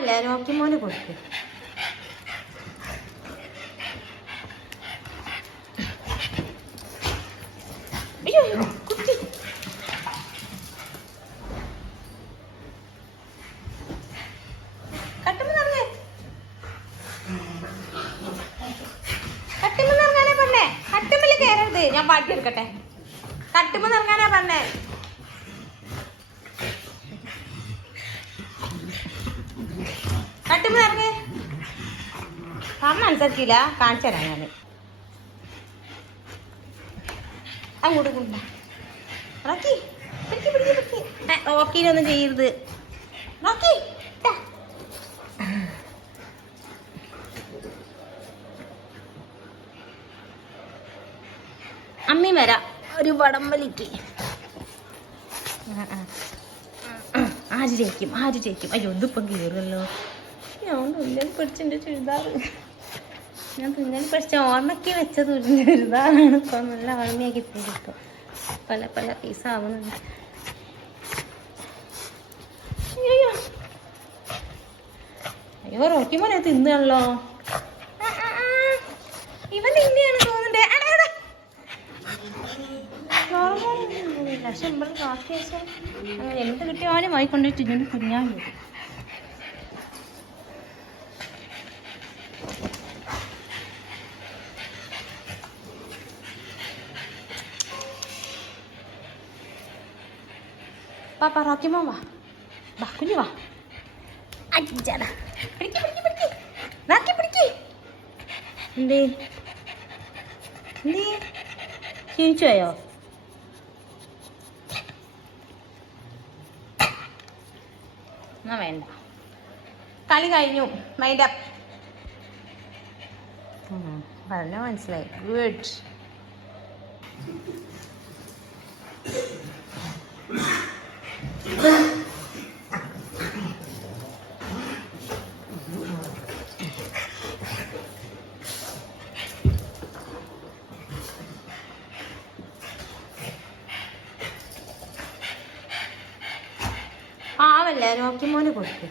പാവല്ലേ നോക്കിമോന് കൊടുക്ക്. അയ്യോ കുട്ടി കട്ടുമെന്നിറങ്ങേ, കട്ടുമെന്നിറങ്ങാനേ പറഞ്ഞേ. കട്ടുമ്മല് കയറരുത്, ഞാൻ പാട്ടി എടുക്കട്ടെ. കട്ടുമെന്നിറങ്ങാനാ പറഞ്ഞേ. കട്ടുമെന്നിറങ്ങേ. പറഞ്ഞ അനുസരിച്ചില്ല, കാണിച്ചു തരാം ഞാൻ. അങ്ങോട്ട് കൊണ്ട റോക്കി, റോക്കിനൊന്നും ചെയ്യരുത്. റോക്കി അമ്മയും വരാം, ഒരു വടം വലിക്ക്. ആര് ജയിക്കും, ആര് ജയിക്കും? അയ്യോ ഇതിപ്പം കീറുമല്ലോ. ഞാൻ തുന്നൽ പഠിച്ചെൻ്റെ ചുരിദാറ്, ഞാൻ തുന്നൽ പഠിച്ച ഓർമ്മയ്ക്ക് വെച്ച ചുരിദാറാണ്. ഇപ്പം നല്ല ഓർമ്മയാക്കി കിട്ടും. പല പല പീസ് ആവുന്നുണ്ട്. അയ്യോ അയ്യോ റോക്കി മോനെ തിന്നാണല്ലോ. ഇവൻ തിന്നെയാണ് തോന്നുന്നുണ്ട്. പക്ഷെ ഇവിടെ കാക്കി വെച്ചാൽ അങ്ങനെ എന്ത് കിട്ടിയാലും വായിക്കൊണ്ടിട്ട് ഇതിന് കുഞ്ഞാൻ വരും. പാപ്പ റോക്കിമോ വാ, വാ കുഞ്ഞു വാ. അച്ഛാ പിടിക്ക് പിടിക്ക് പിടിക്ക്, റാക്കി പിടിക്ക്. എന്തേ എന്തേ ക്ഷീണിച്ചു പോയോ? എന്നാ വേണ്ട, കളി കഴിഞ്ഞു. Mind up. പറഞ്ഞ മനസ്സിലായി. ഗുഡ്. പാവല്ലേ നോക്കിമോന് കൊടുക്ക്.